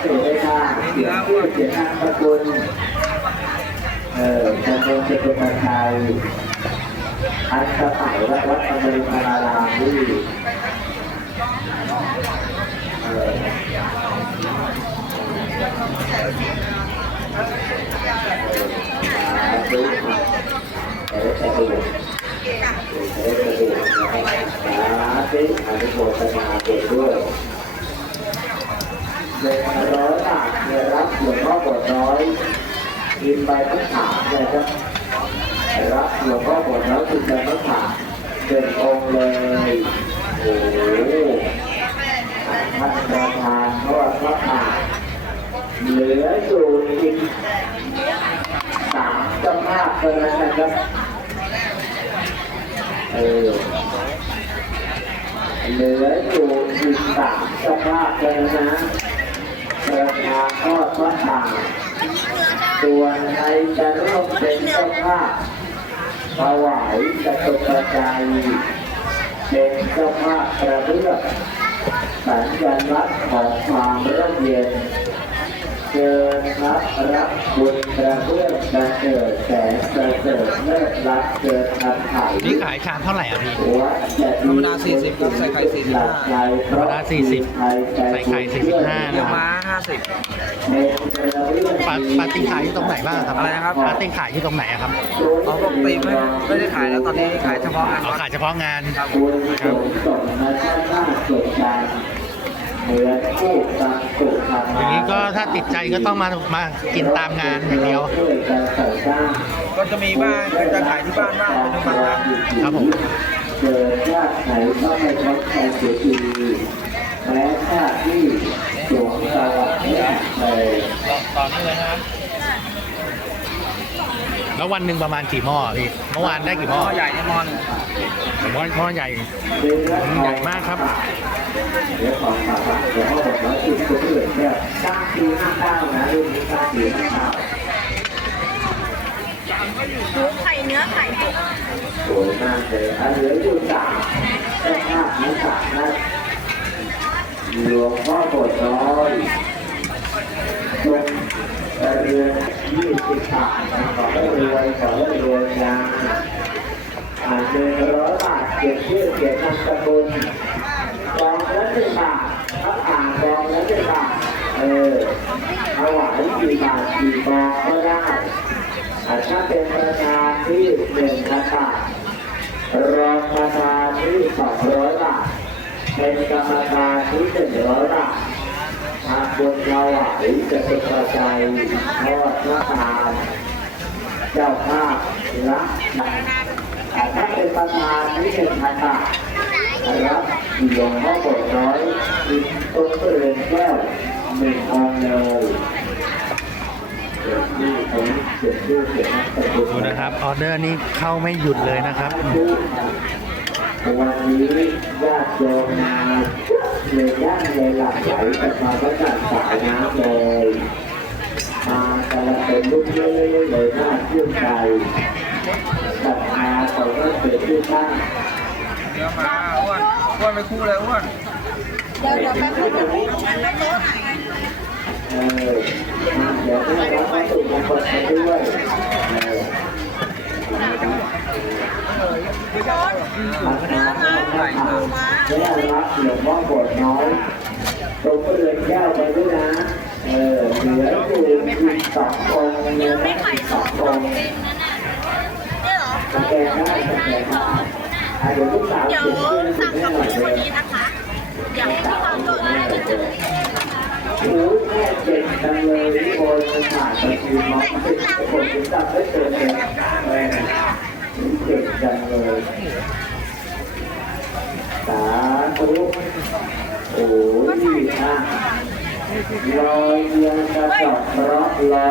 เสร็จเลยค่ะเขียนชื่อเขียนามสกุลเอ่อจะเป็นจะเป็นคนไทยอันสมัยวัดวัดอเมริการามที่เออดูเออจะดูเออจะดูสาธุอนุโมทนาบุญด้วย เด็กร้อยบาทเนี่ยรับหลวงพ่อบทน้อยกินใบมะขามเลยครับรับหลวงพ่อบทน้อยกินใบมะขามเป็นองเลยโอ้โหท่านประธานทอดพระป่าเหลืออยู่อีกสามจ้าภาพเท่านั้นนะครับเออเหลืออยู่อีกสามเจ้าภาพเลยนะ ประธานทอดพระป่างส่วนใครจะร่วมเป็นเจ้าภาพถวายจะตกกระจายเป็นเจ้าภาพกระเบื้องสัญลักษณ์ของความร่มเย็น เชิญรับรับบุญกระเบื้องประเสริฐแสงประเสริฐเลิศรักเกิดทันไถ่นี่ขายชามเท่าไหร่อะพี่ธรรมดา40ครับใส่ไข่45ธรรมดา40ใส่ไข่45เกี๊ยวม้าห้าสิบปาปาติงขายที่ตรงไหนบ้างครับอะไรนะครับ ปาติงขายที่ตรงไหนอะครับเอาปกติไม่ไม่ได้ขายแล้วตอนนี้ขายเฉพาะงานเอาวัดขายเฉพาะงาน ครับคุณสมสมมาชาติหน้าเกิดการเหมือนคู่ตามสุขทาง อย่างนี้ก็ถ้าติดใจก็ต้องมามากินตามงานอย่างเดียวช่วยกันเสริมสร้างก็จะมีบ้างจะขายที่บ้านบ้างเป็นบางครั้งครับผมเกิดชาติไหนก็ไม่ทดแทนเสียทีแม้ชาติที่สวงสวรรค์ไม่เลยตอนนี้เลยนะครับ แล้ววันหนึ่งประมาณกี่หม้อพี่เมื่อวานได้กี่หหม้ม้ออใหญ่ในหม้อหนึงผมว่าหม้อใหญ่ใหญ่มากครับเดี๋ยวของฝากฝากเดี๋ยวเขาบอกว่าจุดตัวเกิดเนี่ยสร้างปีห้าเก้านะรุ่นนี้สร้างปีห้าเก้าหมูไข่เนื้อไข่สวยมากเลยอันเหลืออยู่สามเจ้าภาพนี้สามนะหลวงพ่อโบสถ์น้อยตรง เรือนยี่สิบบาทขอให้รวยขอให้รวยยาอ่าหนึ่งร้อยบาทเก็บชื่อเก็บนามสกุลกองละหนึ่งบาทถ้าอ่านกองละหนึ่งบาทเออถวาไหวกี่บาทกี่กองก็ได้อาถ้าเป็นประธานที่หนึ่งพันบาทรองประธานที่สองร้อยบาทเป็นกรรมการที่หนึ่งร้อยบาท บนเราไหวจะเป็นกระจายทอดพระทานเจ้าภาพละแต่ถ้าเป็นประธานที่หนึ่งพันบาทรับหลวงพ่อบสถ์น้อยอีต้นเปลือนแก้วหนึ่งองค์เลยเดี๋ยวดูนะครับ ออเดอร์นี้เข้าไม่หยุดเลยนะครับ วันนี้ญาติโยมมา เลยย่างเลยหลับไหลแต่มาก็จัดสายน้ำเลยมาแต่ละเป็นลูกเล่ยเลยน่าเชื่นใจศรัทธาของพระเสด็จที่ตั้งเนื้อม้าอ้วนอ้วนไปคู่เลยอ้วนเดี๋ยวเดี๋ยวแป๊บนึงจะฉันไม่โต๊ะไหนเออเดี๋ยวให้รับวัตถุมงคลไปด้วยเออ โต๊ะมาทานข้าววได้รับหลวงพ่อโบสถ์น้อยตรงก็เรือนแก้วไปด้วยนะ เออเหลืออยู่อีกสององค์เลือไม่ไข่สองงกอล่องงค์เต็มนั่นน่ะนี่เหรอสแกนได้สแกนได้อะเดี๋ยวลูกสาวเดี๋ยวสั่งกับหน่อยพี่เลคนนี้นะคะเดี๋ยวให้พี่เขาโดนได้จะเจอโอ้ยแม่เก่งจังเลยที่โอนมาถ่ายบัญชีน้องเป็นคนที่จับได้เต็มเลยเออเก่งจังเลย โอ้ยนะลอยเรือจะจอดเพราะลอย